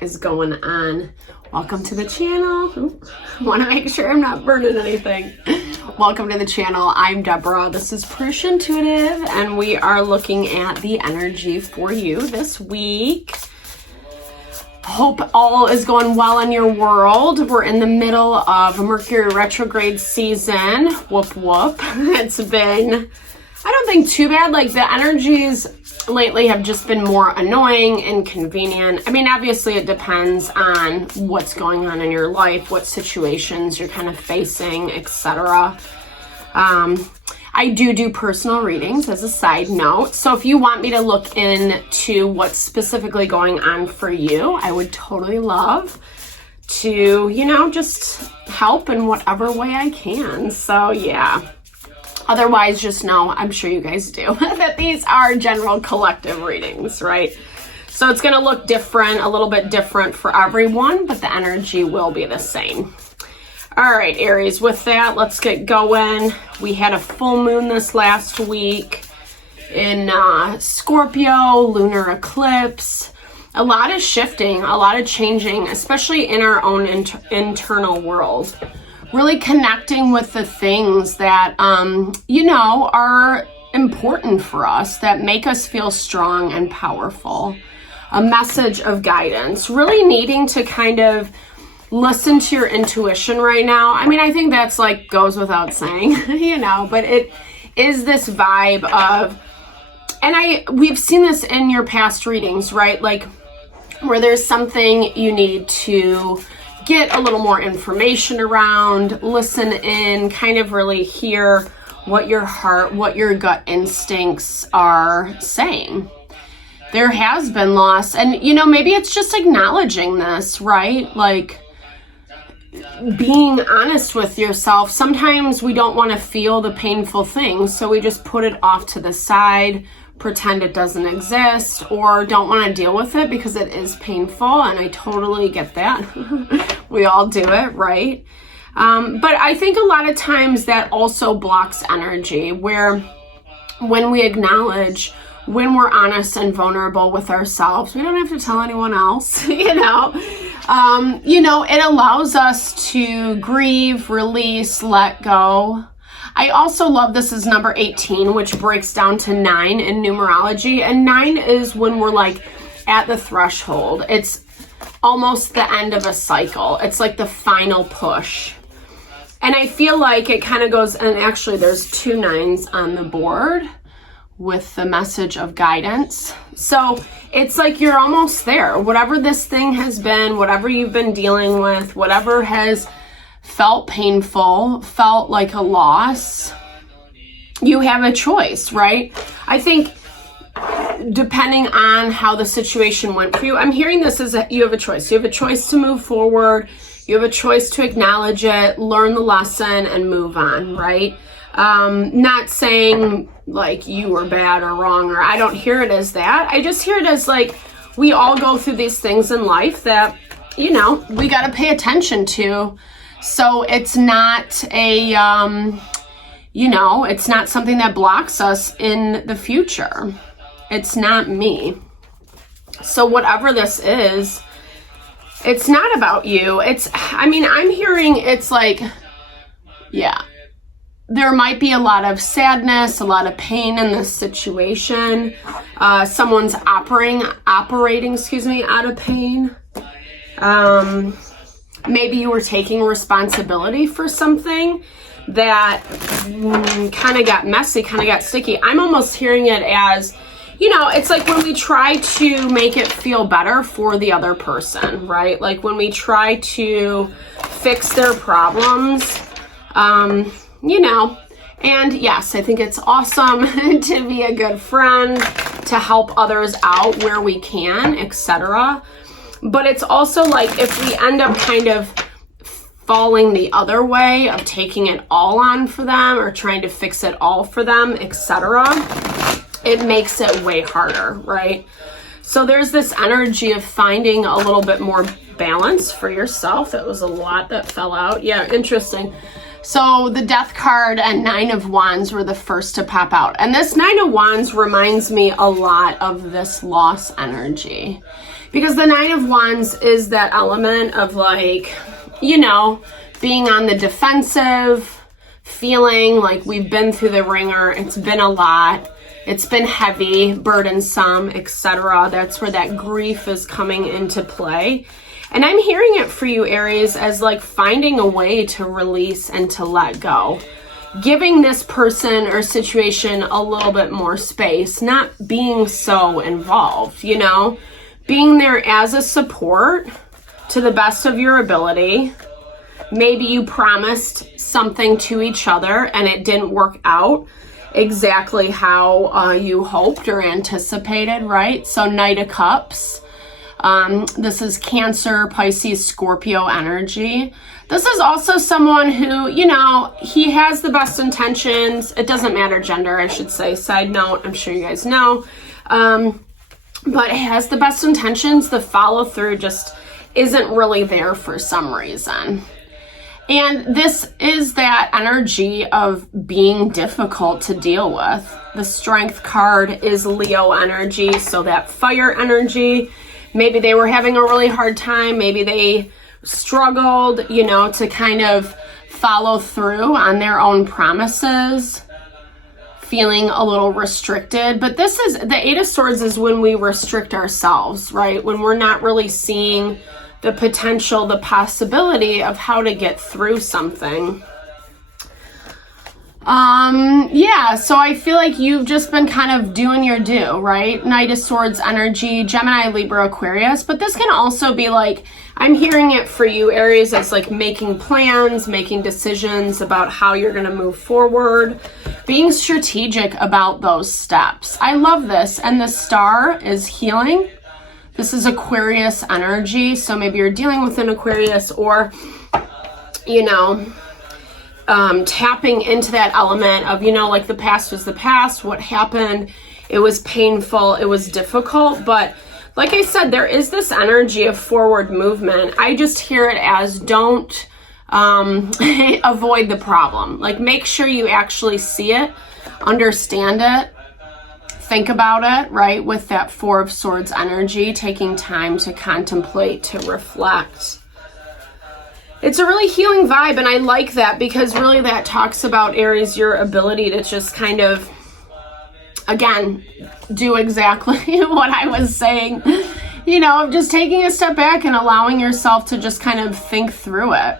what is going on? Welcome to the channel. Want to make sure I'm not burning anything. Welcome to the channel. I'm Deborah. This is Purusha Intuitive, and we are looking at the energy for you this week. Hope all is going well in your world. We're in the middle of Mercury retrograde season. Whoop whoop. It's been, I don't think too bad. Like, the energies lately have just been more annoying, inconvenient. I mean, obviously it depends on what's going on in your life, what situations you're kind of facing, etc. I do personal readings as a side note. So if you want me to look into what's specifically going on for you, I would totally love to, just help in whatever way I can. So yeah. Otherwise, just know, I'm sure you guys do, that these are general collective readings, right? So it's going to look different, a little bit different for everyone, but the energy will be the same. All right, Aries, with that, let's get going. We had a full moon this last week in Scorpio, lunar eclipse. A lot is shifting, a lot of changing, especially in our own internal world. Really connecting with the things that, are important for us, that make us feel strong and powerful. A message of guidance. Really needing to kind of listen to your intuition right now. I mean, I think that's goes without saying, but it is this vibe of, and we've seen this in your past readings, right? Like, where there's something you need to get a little more information around, listen in, kind of really hear what your heart, what your gut instincts are saying. There has been loss, and maybe it's just acknowledging this, right? Like, being honest with yourself. Sometimes we don't want to feel the painful things, so we just put it off to the side, pretend it doesn't exist, or don't want to deal with it because it is painful, and I totally get that. We all do it, right? But I think a lot of times that also blocks energy, where when we acknowledge, when we're honest and vulnerable with ourselves, we don't have to tell anyone else, it allows us to grieve, release, let go. I also love, this is number 18, which breaks down to 9 in numerology. And 9 is when we're at the threshold. It's almost the end of a cycle. It's like the final push. And I feel like it kind of goes, and actually there's 2 9s on the board with the message of guidance. So it's like you're almost there. Whatever this thing has been, whatever you've been dealing with, whatever has felt painful, felt like a loss, you have a choice, right? I think depending on how the situation went for you, I'm hearing this as you have a choice. You have a choice to move forward. You have a choice to acknowledge it, learn the lesson, and move on, right? Not saying you were bad or wrong, or I don't hear it as that. I just hear it as we all go through these things in life that, we got to pay attention to. So it's not a, it's not something that blocks us in the future. It's not me. So whatever this is, it's not about you. I'm hearing it's there might be a lot of sadness, a lot of pain in this situation. Someone's operating, out of pain. Maybe you were taking responsibility for something that kind of got messy, kind of got sticky. I'm almost hearing it as, it's like when we try to make it feel better for the other person, right? Like when we try to fix their problems, and yes, I think it's awesome to be a good friend, to help others out where we can, etc. But it's also if we end up kind of falling the other way of taking it all on for them or trying to fix it all for them, etc., it makes it way harder, right? So there's this energy of finding a little bit more balance for yourself. That was a lot that fell out. Yeah, interesting. So the Death card and 9 of Wands were the first to pop out. And this 9 of Wands reminds me a lot of this loss energy. Because the Nine of Wands is that element of like, you know, being on the defensive, feeling like we've been through the ringer. It's been a lot. It's been heavy, burdensome, etc. That's where that grief is coming into play. And I'm hearing it for you, Aries, as like finding a way to release and to let go. Giving this person or situation a little bit more space, not being so involved, you know? Being there as a support to the best of your ability. Maybe you promised something to each other and it didn't work out exactly how you hoped or anticipated, right? So Knight of Cups. This is Cancer, Pisces, Scorpio energy. This is also someone who, you know, he has the best intentions. It doesn't matter gender, I should say. Side note, I'm sure you guys know. But has the best intentions. The follow through just isn't really there for some reason. And this is that energy of being difficult to deal with. The Strength card is Leo energy, so that fire energy. Maybe they were having a really hard time. Maybe they struggled, you know, to kind of follow through on their own promises, feeling a little restricted. But this is, the Eight of Swords is when we restrict ourselves, right? When we're not really seeing the potential, the possibility of how to get through something. Yeah, so I feel like you've just been kind of doing your due, right? Knight of Swords energy, Gemini, Libra, Aquarius. But this can also be like, I'm hearing it for you, Aries, as like making plans, making decisions about how you're going to move forward, being strategic about those steps. I love this. And the star is healing. This is Aquarius energy, so maybe you're dealing with an Aquarius or, you know, tapping into that element of, you know, like the past was the past, what happened, it was painful, it was difficult, but like I said, there is this energy of forward movement. I just hear it as don't avoid the problem. Like make sure you actually see it, understand it, think about it, right? With that Four of Swords energy, taking time to contemplate, to reflect. It's a really healing vibe, and I like that because really that talks about, Aries, your ability to just kind of, again, do exactly what I was saying, you know, just taking a step back and allowing yourself to just kind of think through it.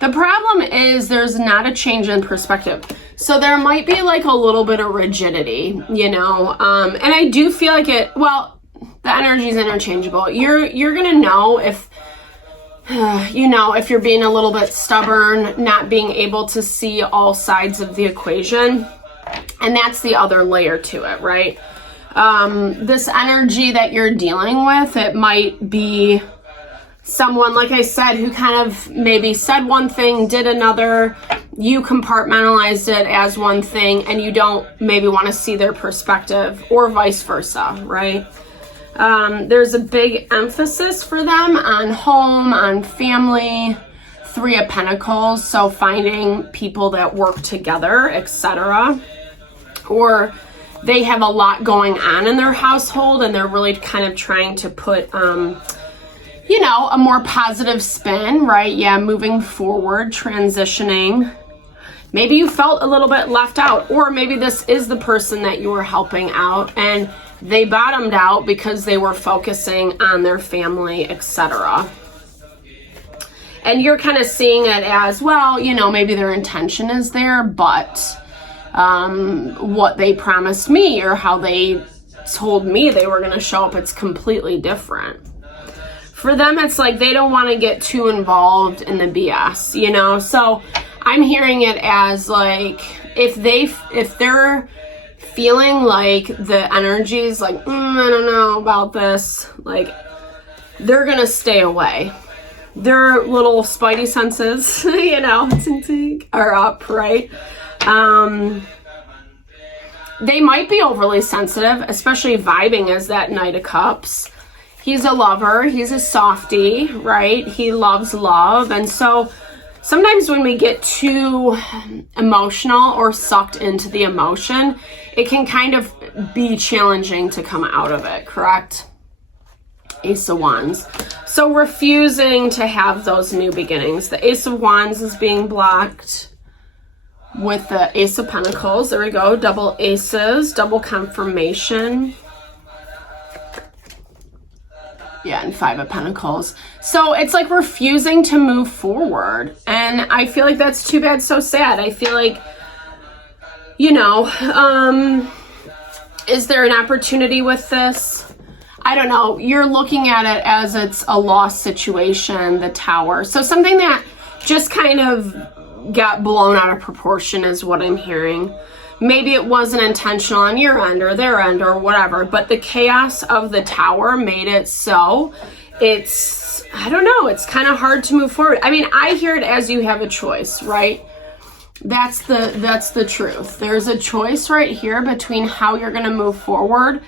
The problem is there's not a change in perspective. So there might be like a little bit of rigidity, you know, and I do feel like it, well, the energy is interchangeable. You're going to know if, you know, if you're being a little bit stubborn, not being able to see all sides of the equation. And that's the other layer to it, right? This energy that you're dealing with, it might be someone, like I said, who kind of maybe said one thing, did another, you compartmentalized it as one thing, and you don't maybe want to see their perspective, or vice versa, right? There's a big emphasis for them on home, on family, Three of Pentacles, so finding people that work together, etc. Or they have a lot going on in their household and they're really kind of trying to put, you know, a more positive spin, right? Yeah, moving forward, transitioning. Maybe you felt a little bit left out, or maybe this is the person that you were helping out and they bottomed out because they were focusing on their family, etc. And you're kind of seeing it as, well, you know, maybe their intention is there, but what they promised me or how they told me they were going to show up, it's completely different. For them, it's like they don't want to get too involved in the BS, you know? So I'm hearing it as like, if they're feeling like the energy is like, I don't know about this, like they're going to stay away. Their little spidey senses, you know, are up, right? They might be overly sensitive, especially vibing as that Knight of Cups. He's a lover, he's a softie, right? He loves love. And so sometimes when we get too emotional or sucked into the emotion, it can kind of be challenging to come out of it, correct? Ace of Wands. So refusing to have those new beginnings. The Ace of Wands is being blocked with the Ace of Pentacles. There we go. Double aces, double confirmation. Yeah, and Five of Pentacles. So it's like refusing to move forward. And I feel like that's too bad, so sad. I feel like, you know, is there an opportunity with this? I don't know. You're looking at it as it's a lost situation, the Tower. So something that just kind of got blown out of proportion is what I'm hearing. Maybe it wasn't intentional on your end or their end or whatever, but the chaos of the Tower made it so it's, I don't know, it's kind of hard to move forward. I mean, I hear it as you have a choice, right? That's the truth. There's a choice right here between how you're going to move forward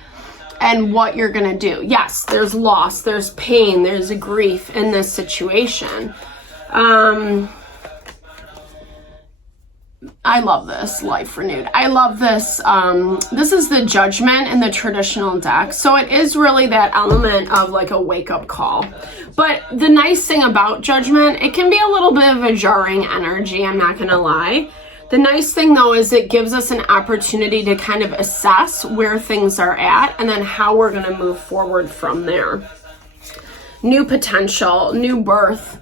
and what you're going to do. Yes, there's loss, there's pain, there's a grief in this situation. I love this, Life Renewed. I love this. This is the Judgment in the traditional deck. So it is really that element of like a wake-up call. But the nice thing about Judgment, it can be a little bit of a jarring energy, I'm not going to lie. The nice thing though is it gives us an opportunity to kind of assess where things are at and then how we're going to move forward from there. New potential, new birth.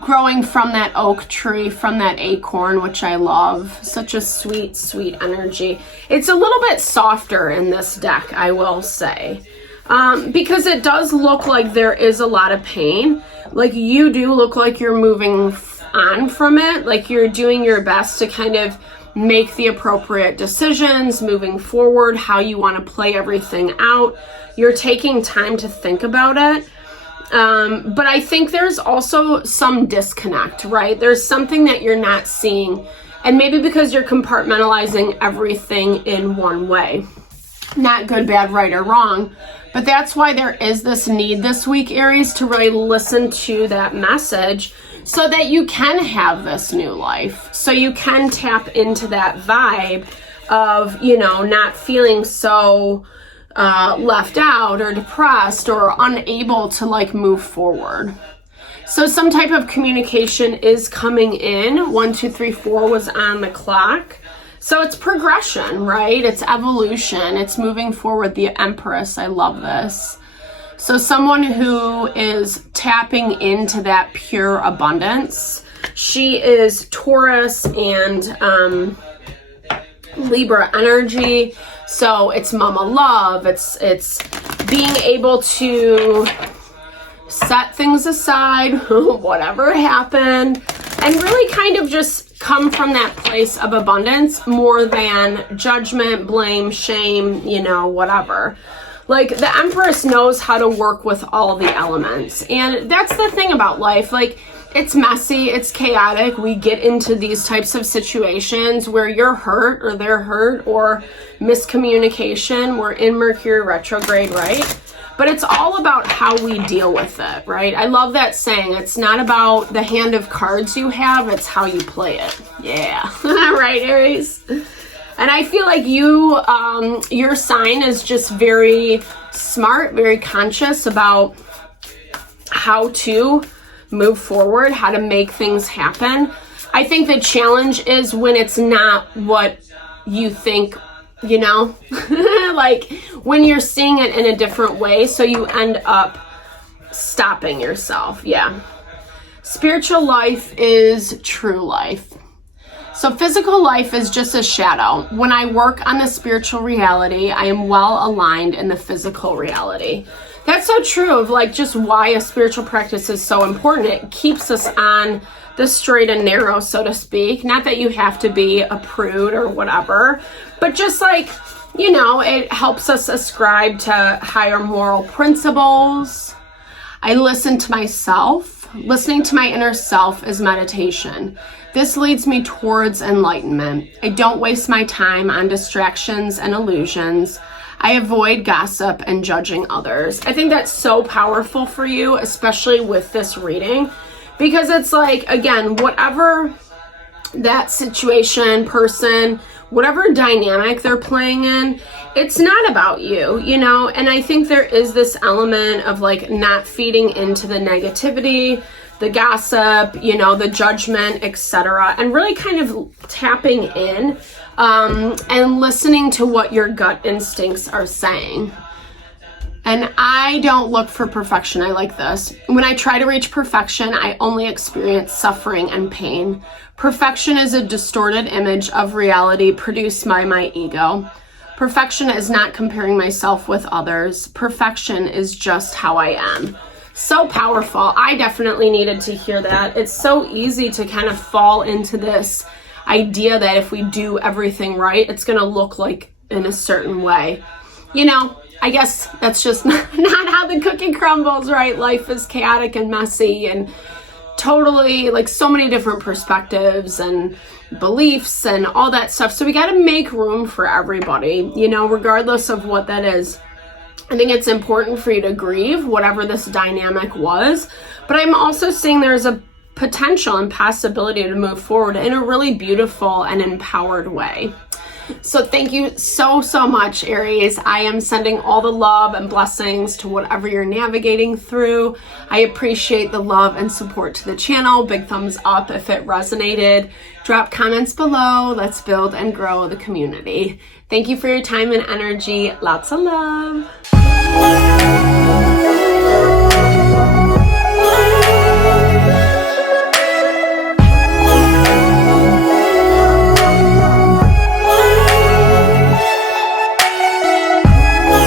Growing from that oak tree, from that acorn, which I love. Such a sweet, sweet energy. It's a little bit softer in this deck, I will say. Because it does look like there is a lot of pain. Like you do look like you're moving on from it. Like you're doing your best to kind of make the appropriate decisions moving forward, how you want to play everything out. You're taking time to think about it. But I think there's also some disconnect, right? There's something that you're not seeing, and maybe because you're compartmentalizing everything in one way. Not good, bad, right, or wrong, but that's why there is this need this week, Aries, to really listen to that message so that you can have this new life. So you can tap into that vibe of, you know, not feeling so left out or depressed or unable to like move forward. So some type of communication is coming in. 1, 2, 3, 4 was on the clock. So it's progression, right? It's evolution. It's moving forward. The Empress. I love this. So someone who is tapping into that pure abundance. She is Taurus and Libra energy. So it's mama love, it's being able to set things aside, whatever happened, and really kind of just come from that place of abundance more than judgment, blame, shame, you know, whatever. Like the Empress knows how to work with all the elements. And that's the thing about life. Like it's messy, it's chaotic. We get into these types of situations where you're hurt or they're hurt or miscommunication. We're in Mercury retrograde, right? But it's all about how we deal with it, right? I love that saying. It's not about the hand of cards you have, it's how you play it. Yeah, right, Aries? And I feel like you, your sign is just very smart, very conscious about how to move forward, how to make things happen. I think the challenge is when it's not what you think, you know, like when you're seeing it in a different way, so you end up stopping yourself. Yeah. Spiritual life is true life. So physical life is just a shadow. When I work on the spiritual reality, I am well aligned in the physical reality. That's so true of like just why a spiritual practice is so important. It keeps us on the straight and narrow, so to speak. Not that you have to be a prude or whatever, but just like, you know, it helps us ascribe to higher moral principles. I listen to myself. Listening to my inner self is meditation. This leads me towards enlightenment. I don't waste my time on distractions and illusions. I avoid gossip and judging others. I think that's so powerful for you, especially with this reading, because it's like, again, whatever that situation, person, whatever dynamic they're playing in, it's not about you, you know? And I think there is this element of like not feeding into the negativity, the gossip, you know, the judgment, etc., and really kind of tapping in and listening to what your gut instincts are saying. And I don't look for perfection. I like this. When I try to reach perfection, I only experience suffering and pain. Perfection is a distorted image of reality produced by my ego. Perfection is not comparing myself with others. Perfection is just how I am. So powerful. I definitely needed to hear that. It's so easy to kind of fall into this idea that if we do everything right, it's going to look like in a certain way. You know, I guess that's just not how the cookie crumbles, right? Life is chaotic and messy and totally like so many different perspectives and beliefs and all that stuff. So we got to make room for everybody, you know, regardless of what that is. I think it's important for you to grieve whatever this dynamic was, but I'm also seeing there's a potential and possibility to move forward in a really beautiful and empowered way. So thank you so much, Aries. I am sending all the love and blessings to whatever you're navigating through. I appreciate the love and support to the channel. Big thumbs up if it resonated. Drop comments below. Let's build and grow the community. Thank you for your time and energy. Lots of love.